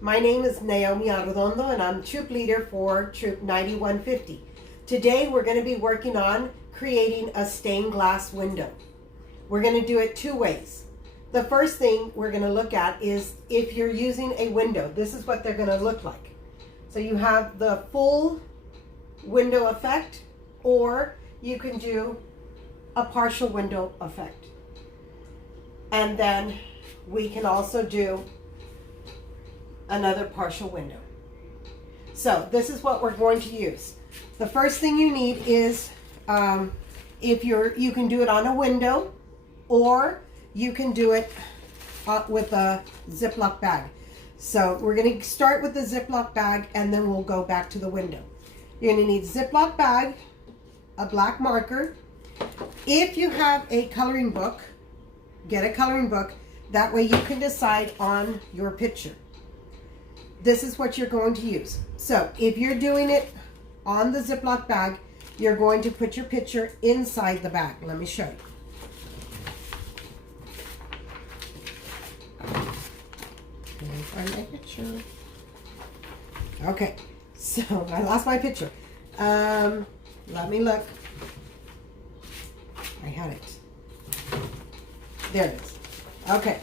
My name is Naomi Arredondo and I'm troop leader for Troop 9150. Today we're going to be working on creating a stained glass window. We're going to do it two ways. The first thing we're going to look at is if you're using a window, this is what they're going to look like. So you have the full window effect, or you can do a partial window effect. And then we can also do another partial window. So this is what we're going to use. The first thing you need is you can do it on a window, or you can do it with a Ziploc bag. So we're going to start with the Ziploc bag and then we'll go back to the window. You're going to need Ziploc bag, a black marker. If you have a coloring book, get a coloring book. That way you can decide on your picture. This is what you're going to use. So if you're doing it on the Ziploc bag, you're going to put your picture inside the bag. Let me show you. Let me find my picture. Okay, so I lost my picture. Let me look. I had it. There it is. Okay.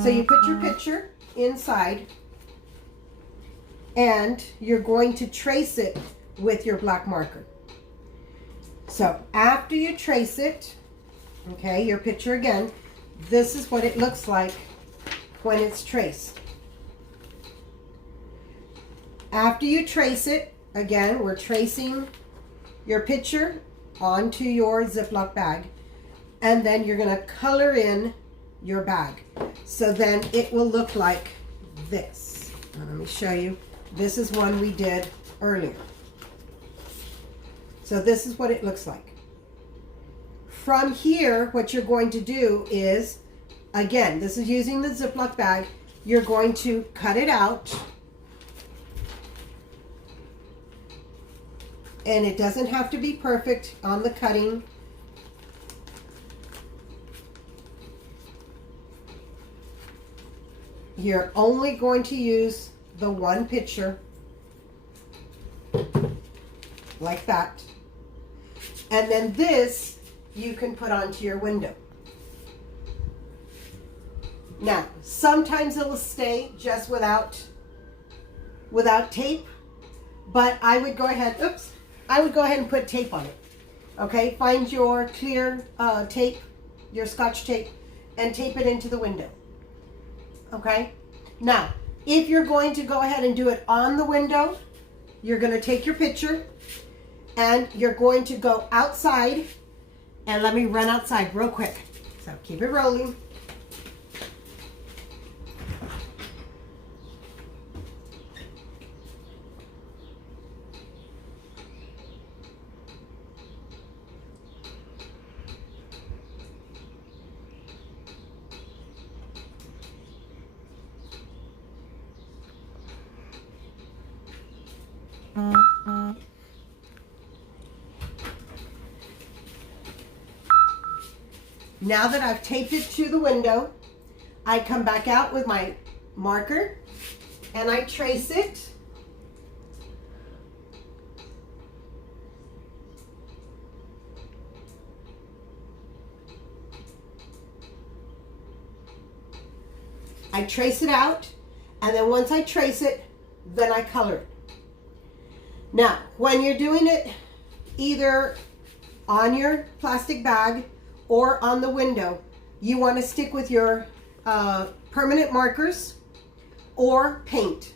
So you put your picture inside and you're going to trace it with your black marker. So after you trace it, okay, your picture again, this is what it looks like when it's traced. After you trace it, again, we're tracing your picture onto your Ziploc bag, and then you're going to color in your bag. So then it will look like this. Now, let me show you. This is one we did earlier. So this is what it looks like. From here, what you're going to do is, again, this is using the Ziploc bag, you're going to cut it out. And it doesn't have to be perfect on the cutting. You're only going to use the one picture, like that. And then this you can put onto your window. Now, sometimes it will stay just without tape, but I would go ahead, I would go ahead and put tape on it. Okay, find your clear tape, your Scotch tape, and tape it into the window. Okay, now, if you're going to go ahead and do it on the window, you're going to take your picture and you're going to go outside, and let me run outside real quick. So keep it rolling. Now that I've taped it to the window, I come back out with my marker and I trace it. I trace it out, and then once I trace it, then I color it. Now, when you're doing it either on your plastic bag or on the window, you want to stick with your permanent markers or paint.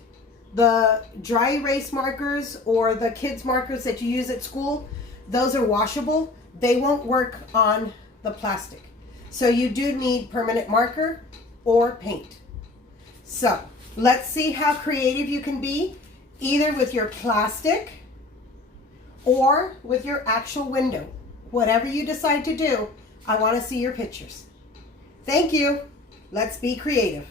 The dry erase markers or the kids markers that you use at school, those are washable. They won't work on the plastic. So you do need permanent marker or paint. So let's see how creative you can be, either with your plastic or with your actual window. Whatever you decide to do, I want to see your pictures. Thank you. Let's be creative.